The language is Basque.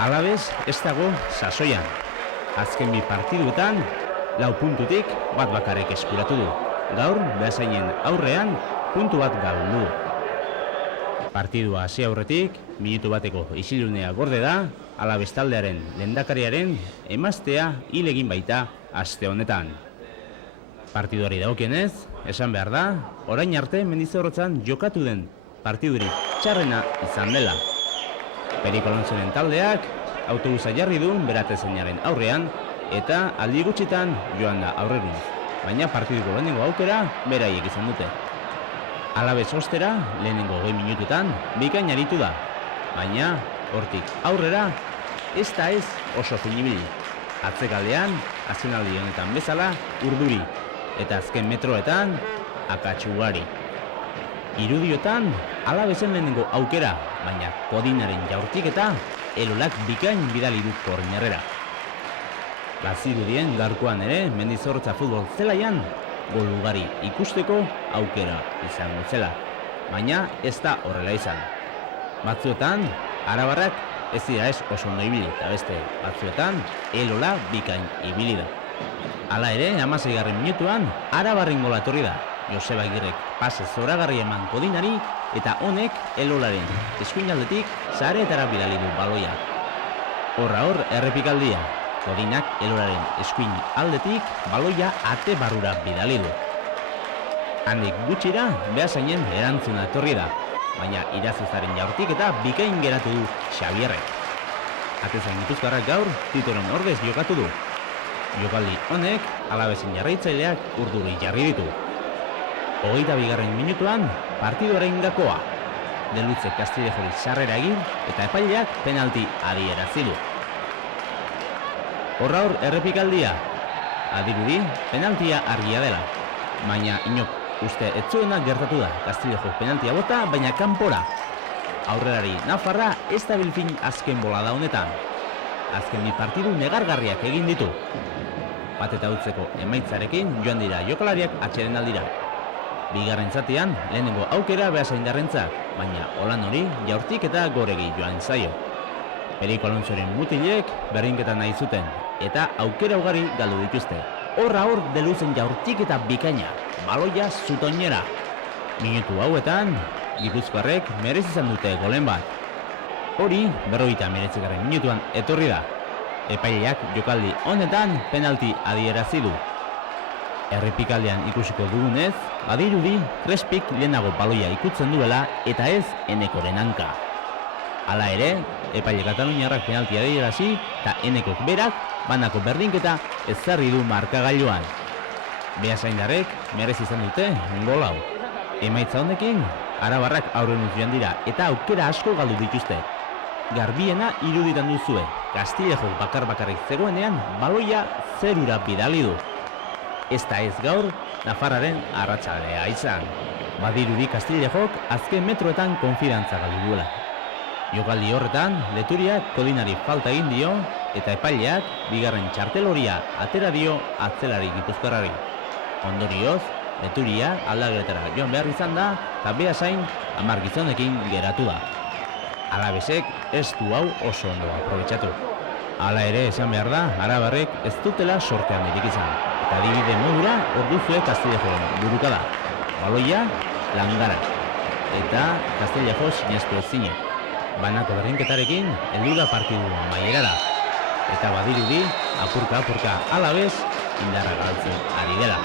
Alabez ez dago sasoian. Azken bi partiduetan, 4 puntutik bat bakarrik eskuratu du. Gaur, Beasainen aurrean, puntu bat galdu du. Partidua hasi aurretik, minutu bateko isilunea gorde da, Alabez taldearen lehendakariaren emaztea hil egin baita aste honetan. Partiduari dagokienez, esan behar da, orain arte Mendizorrotzan jokatu den partidurik txarrena izan dela. Periko Alonsoren taldeak autobusa jarri du beratezainaren aurrean eta aldi gutxitan joan da aurrerantz. Baina partiduko lehenengo aukera beraiek izan dute. Alabez ostera lehenengo 20 minututan bikain aritu da, baina hortik aurrera ez da ez oso finibili. Atzekaldean, azkenaldi honetan bezala urduri eta azken metroetan akats ugari. Irudiotan Alabezen lehenengo aukera, baina Kodinaren jaurtik eta Elolak bikain bidali du kornerrera. Bazirudien gaurkoan ere Mendizorrotza futbol zelaian gol ugari ikusteko aukera izango zela, baina ez da horrela izan. Batzuetan arabarrak ez dira ez oso ondo ibili eta beste batzuetan Elola bikain ibili da. Hala ere, 16. minutuan arabarren gola etorri da. Joseba Agirrek pase zoragarri eman Kodinari eta honek Elolaren eskuinaldetik sareetara bidali du baloia. Horra hor errepikaldia. Kodinak Elolaren eskuin aldetik baloia ate barrura bidali du. Handik gutxira Beasainen erantzuna etorri da, baina Irazuzaren jaurtik eta bikain geratu du Xabierrek. Atezain gipuzkoarrak gaur titulen ordez jokatu du. Jokaldi honek Alabezen jarraitzaileak urduri jarri ditu. 22. minutuan partiduaren gakoa. Delutze Castillejori sarrera egin eta epaileak penalti adierazi du. Horra hor errepikaldia. Adirudi penaltia argia dela, baina inok uste ez zuena gertatu da. Castillejo penaltia bota, baina kanpora. Aurrelari nafarra ez da bilfin azken bolada honetan. Azken bi partidu negargarriak egin ditu. Bat eta utzeko emaitzarekin joan dira jokalariak atxeden aldira. Bigarren zatian lehenengo aukera Beasaindarrentzat, baina olan hori jaurtik eta goregi joan zaio. Periko Alonsoren mutilek berdinketa nahi zuten eta aukera ugari galdu dituzte. Horra hor Deluzen jaurtik eta bikaina, baloia zutoinera. Minutu hauetan, gipuzkoarrek merez izan dute golen bat. Hori 59. minutuan etorri da. Epaileak jokaldi honetan penalti adierazi du. Errepikaldean ikusiko dugunez, badirudi Crespik lehenago baloia ikutzen duela eta ez Enekoren hanka. Hala ere, epaile kataluniarrak penalti adierazi eta Enekok berak banako berdinketa ezarri du markagailuan. Beasaindarrek merez izan dute gol hau. Emaitza honekin, arabarrak aurrenuz joan dira eta aukera asko galdu dituzte. Garbiena iruditan duzue, Castillejo bakar-bakarrik zegoenean baloia zerura bidali du. Ez da ez gaur, Nafarraren arratsaldea izan. Badirudi Castillejok azken metroetan konfidantza galdu duela. Jokaldi horretan, Leturiak Kodinari falta egin dio eta epaileak bigarren txarteloria atera dio atzelari gipuzkoarrari. Ondorioz, Leturia aldageletara joan behar izan da eta Beasain 10 gizonekin geratu da. Alabezek ez du hau oso ondo aprobetxatu. Hala ere esan behar da, arabarrek ez dutela sortean dirik izan. Eta adibide modura orduzue Castillejoren burukada. Baloia, langara. Eta Castillejo sinestu ezinek. Banako berdinketarekin heldu da partidu amaierara. Eta badirudi, apurka Alabez indarra galtzen ari dela.